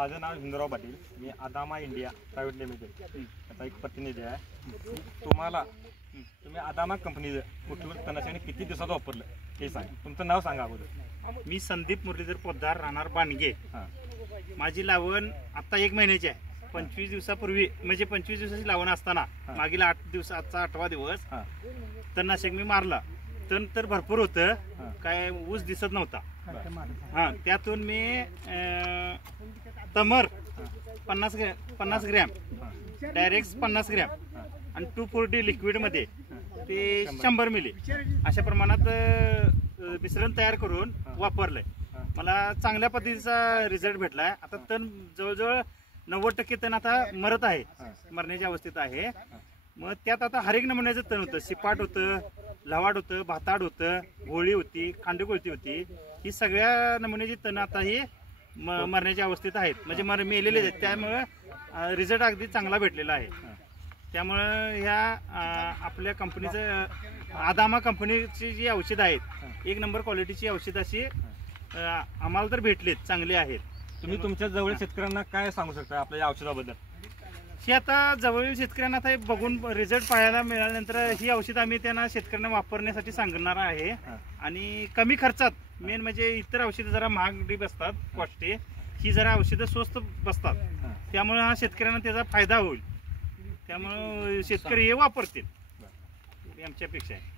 माझं नाव हिंदराव पाटील, मी Adama India private limited याचा एक प्रतिनिधी आहे. तुम्ही अदामा कंपनीचं कुठलं तणनाशक किती दिवसात वापरलं हे सांगा. तुमचं नाव सांगा अगोदर. मी संदीप मुरलीधर पोद्दार, राहणार बाणगे. माझी लावण आता 1 महिन्याची आहे. 25 दिवसापूर्वी म्हणजे 25 दिवसाची लावण असताना मागील 8 दिवसाचा 8वा दिवस तणनाशक मी मारला. तण तर भरपूर होतं, काय ऊस दिसत नव्हता. त्यातून मी तमर 50 ग्रॅम डायरेक्ट 50 ग्रॅम आणि 240 लिक्विडमध्ये ते 100 मिली अशा प्रमाणात मिश्रण तयार करून वापरलंय. मला चांगल्या पद्धतीचा रिझल्ट भेटलाय. आता तण जवळजवळ 90% तण आता मरत आहे, मरण्याच्या अवस्थेत आहे. मग त्यात आता हर एक नमुन्याचं तण होतं. शिपाट होतं, लवाड होतं, भाताड होतं, गोळी होती, खांडेकोळती होती. ही सगळ्या नमुन्याची तण आता ही मरण्याच्या अवस्थेत आहेत, म्हणजे मेलेले आहेत. त्यामुळं रिझल्ट अगदी चांगला भेटलेला आहे. त्यामुळं ह्या आपल्या कंपनीचं अदामा कंपनीची जी औषधं आहेत, 1 नंबर क्वालिटीची औषधं अशी आम्हाला तर भेटलीत, चांगली आहेत. तुम्ही तुमच्या जवळ शेतकऱ्यांना काय सांगू शकता आपल्या या औषधाबद्दल? ही आता जवळील शेतकऱ्यांना आता बघून रिझल्ट पाहायला मिळाल्यानंतर ही औषध आम्ही त्यांना शेतकऱ्यांना वापरण्यासाठी सांगणार आहे. आणि कमी खर्चात, मेन म्हणजे इतर औषधं जरा महागडी बसतात, कॉस्टली, ही जरा औषधं स्वस्त बसतात. त्यामुळे हा शेतकऱ्यांना त्याचा फायदा होईल. त्यामुळे शेतकरी हे वापरतील, आमची अपेक्षा आहे.